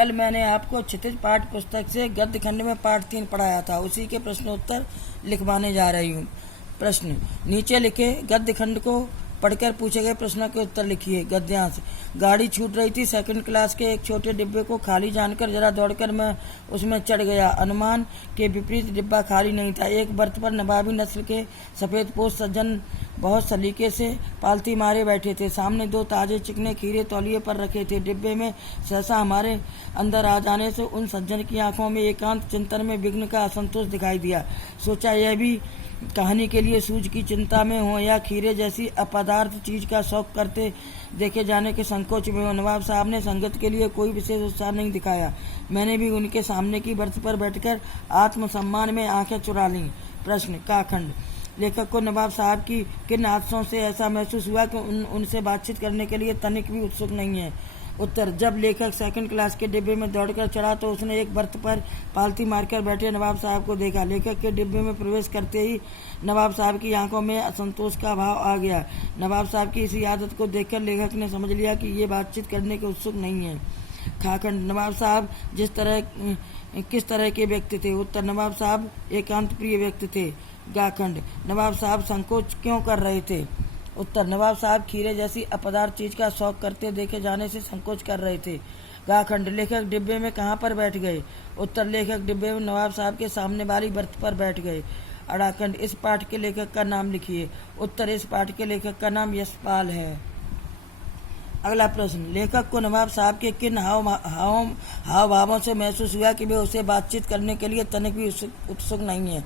कल मैंने आपको क्षितिज पाठ पुस्तक से गद्य खंड में पाठ 3 पढ़ाया था, उसी के प्रश्नोत्तर लिखवाने जा रही हूँ। प्रश्न नीचे लिखे गद्य खंड को पढ़कर पूछे गए प्रश्नों के उत्तर लिखिए। गद्यांश। गाड़ी छूट रही थी। सेकंड क्लास के एक छोटे डिब्बे को खाली जानकर जरा दौड़कर मैं उसमें चढ़ गया। अनुमान के विपरीत डिब्बा खाली नहीं था। एक बर्थ पर नवाबी नस्ल के सफेद पोश सज्जन बहुत सलीके से पालती मारे बैठे थे। सामने 2 ताजे चिकने खीरे तौलिए पर रखे थे। डिब्बे में सहसा हमारे अंदर आ जाने से उन सज्जन की आंखों में एकांत चिंतन में विघ्न का असंतोष दिखाई दिया। सोचा यह भी कहानी के लिए सूझ की चिंता में हो या खीरे जैसी अपदार्थ चीज का शौक करते देखे जाने के संकोच में हो। नवाब साहब ने संगत के लिए कोई विशेष उत्साह नहीं दिखाया। मैंने भी उनके सामने की बर्थ पर बैठकर आत्मसम्मान में आंखें चुरा लीं। प्रश्न काखंड। लेखक को नवाब साहब की किन हादसों से ऐसा महसूस हुआ कि उनसे बातचीत करने के लिए तनिक भी उत्सुक नहीं है। उत्तर। जब लेखक सेकंड क्लास के डिब्बे में दौड़कर चढ़ा तो उसने एक बर्थ पर पालती मारकर बैठे नवाब साहब को देखा। लेखक के डिब्बे में प्रवेश करते ही नवाब साहब की आंखों में असंतोष का भाव आ गया। नवाब साहब की इसी आदत को देखकर लेखक ने समझ लिया कि ये बातचीत करने के उत्सुक नहीं है। खाखंड। नवाब साहब किस तरह के व्यक्ति थे। उत्तर। नवाब साहब एकांत प्रिय व्यक्ति थे। गाखंड। नवाब साहब संकोच क्यों कर रहे थे। उत्तर। नवाब साहब खीरे जैसी अपदार्थ चीज का शौक करते देखे जाने से संकोच कर रहे थे। गाखंड। लेखक डिब्बे में कहाँ पर बैठ गए। उत्तर। लेखक डिब्बे में नवाब साहब के सामने वाली बर्थ पर बैठ गए। अड़ाखंड। इस पाठ के लेखक का नाम लिखिए। उत्तर। इस पाठ के लेखक का नाम यशपाल है। अगला प्रश्न। लेखक को नवाब साहब के किन हाव भावों से महसूस हुआ कि वे उसे बातचीत करने के लिए तनिक भी उत्सुक नहीं है।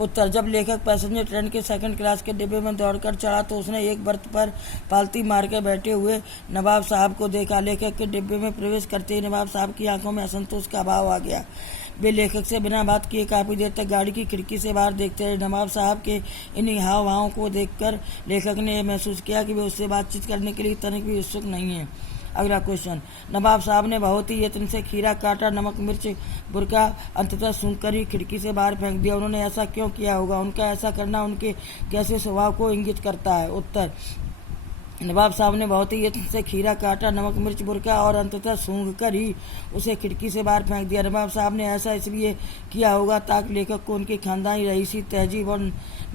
उत्तर। जब लेखक पैसेंजर ट्रेन के सेकंड क्लास के डिब्बे में दौड़कर चढ़ा तो उसने एक बर्थ पर पालती मारकर बैठे हुए नवाब साहब को देखा। लेखक के डिब्बे में प्रवेश करते ही नवाब साहब की आंखों में असंतोष का भाव आ गया। वे लेखक से बिना बात किए काफी देर तक गाड़ी की खिड़की से बाहर देखते रहे। नवाब साहब के इन्हीं हाव भावों को देखकर लेखक ने यह महसूस किया कि वे उससे बातचीत करने के लिए तनिक भी उत्सुक नहीं है। अगला क्वेश्चन। नवाब साहब ने बहुत ही यत्न से खीरा काटा, नमक मिर्च बुरका अंततः सूंघकर ही खिड़की से बाहर फेंक दिया। उन्होंने ऐसा क्यों किया होगा। उनका ऐसा करना उनके कैसे स्वभाव को इंगित करता है। उत्तर। नवाब साहब ने बहुत ही यत्न से खीरा काटा, नमक मिर्च बुरका और अंततः सूंघकर ही उसे खिड़की से बाहर फेंक दिया। नवाब साहब ने ऐसा इसलिए किया होगा ताकि लेखक को उनकी खानदानी रईसी तहजीब और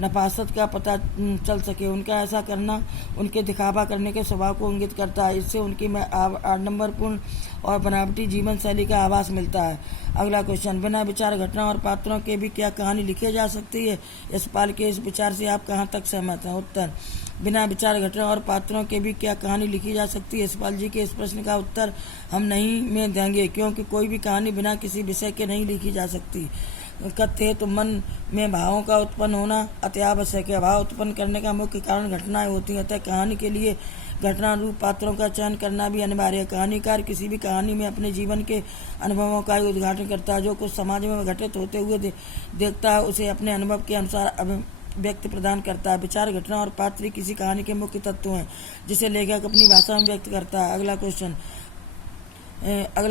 नफासत का पता चल सके। उनका ऐसा करना उनके दिखावा करने के स्वभाव को इंगित करता है। इससे उनकी आडंबरपूर्ण और बनावटी जीवन शैली का आभास मिलता है। अगला क्वेश्चन। बिना विचार घटना और पात्रों के भी क्या कहानी लिखी जा सकती है। यशपाल के इस विचार से आप कहाँ तक सहमत हैं। उत्तर। बिना विचार घटना और पात्रों के भी क्या कहानी लिखी जा सकती है। यशपाल जी के इस प्रश्न का उत्तर हम नहीं में देंगे, क्योंकि कोई भी कहानी बिना किसी विषय के नहीं लिखी जा सकती। कथ्य है तो मन में भावों का उत्पन्न होना अत्यावश्यक है। भाव उत्पन्न करने का मुख्य कारण घटनाएं होती हैं, अतः कहानी के लिए घटना रूप पात्रों का चयन करना भी अनिवार्य है। कहानीकार किसी भी कहानी में अपने जीवन के अनुभवों का ही उद्घाटन करता है। जो कुछ समाज में घटित होते हुए देखता है उसे अपने अनुभव के अनुसार व्यक्त प्रदान करता है। विचार घटना और पात्र किसी कहानी के मुख्य तत्व हैं जिसे लेखक अपनी भाषा में व्यक्त करता है। अगला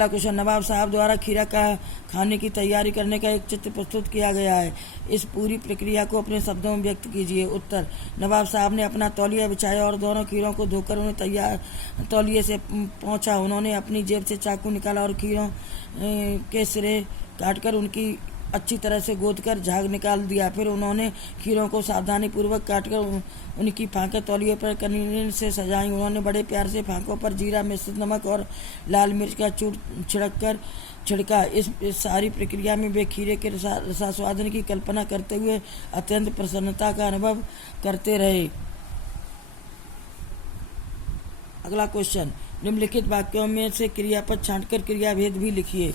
क्वेश्चन। नवाब साहब द्वारा खीरा का खाने की तैयारी करने का एक चित्र प्रस्तुत किया गया है। इस पूरी प्रक्रिया को अपने शब्दों में व्यक्त कीजिए। उत्तर। नवाब साहब ने अपना तौलिया बिछाया और दोनों खीरों को धोकर उन्हें तैयार तौलिए से पोंछा। उन्होंने अपनी जेब से चाकू निकाला और खीरों के सिरे काटकर उनकी अच्छी तरह से गोदकर झाग निकाल दिया। फिर उन्होंने खीरों को सावधानी पूर्वक काटकर उनकी फांकें तौलिए पर कनीन से सजाई। उन्होंने बड़े प्यार से फांकों पर जीरा मिश्रित नमक और लाल मिर्च का छिड़का। इस सारी प्रक्रिया में वे खीरे के रसास्वादन की कल्पना करते हुए अत्यंत प्रसन्नता का अनुभव करते रहे। अगला क्वेश्चन। निम्नलिखित वाक्यों में से क्रियापद छांटकर क्रियाभेद भी लिखिए।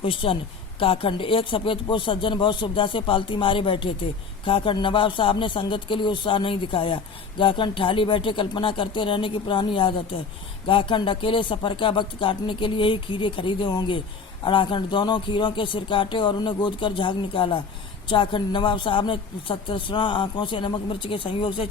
क्वेश्चन। काखंड। एक सफेद पोश सज्जन बहुत सुविधा से पालती मारे बैठे थे। खाखंड। नवाब साहब ने संगत के लिए उत्साह नहीं दिखाया। गाखंड। थाली बैठे कल्पना करते रहने की पुरानी आदत है। गाखंड। अकेले सफर का वक्त काटने के लिए ही खीरे खरीदे होंगे। अड़ाखंड। दोनों खीरों के सिर काटे और उन्हें गोद कर झाग निकाला। चाखंड। नवाब साहब ने सतृष्णा आंखों से नमक मिर्च के संयोग से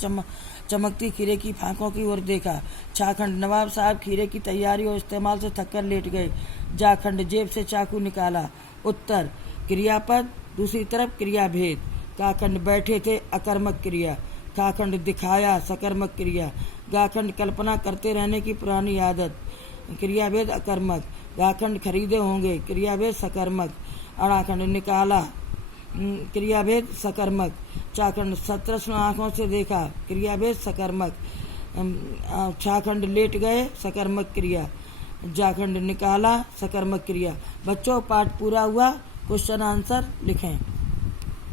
चमकती खीरे की फांकों की ओर देखा। छाखंड। नवाब साहब खीरे की तैयारी और इस्तेमाल से थककर लेट गए। जाखंड। जेब से चाकू निकाला। उत्तर। क्रियापद, दूसरी तरफ क्रियाभेद। काखंड। बैठे थे, अकर्मक क्रिया। खाखंड। दिखाया, सकर्मक क्रिया। गाखंड। कल्पना करते रहने की पुरानी आदत। क्रियाभेद अकर्मक। गाखंड खरीदे होंगे, क्रियाभेद सकर्मक। अणाखंड निकाला, क्रियाभेद सकर्मक। चाखंड 17 आंखों से देखा, क्रियाभेद सकर्मक। छाखंड लेट गए, सकर्मक क्रिया। जाखंड निकाला, सकर्मक क्रिया। बच्चों पाठ पूरा हुआ, क्वेश्चन आंसर लिखें।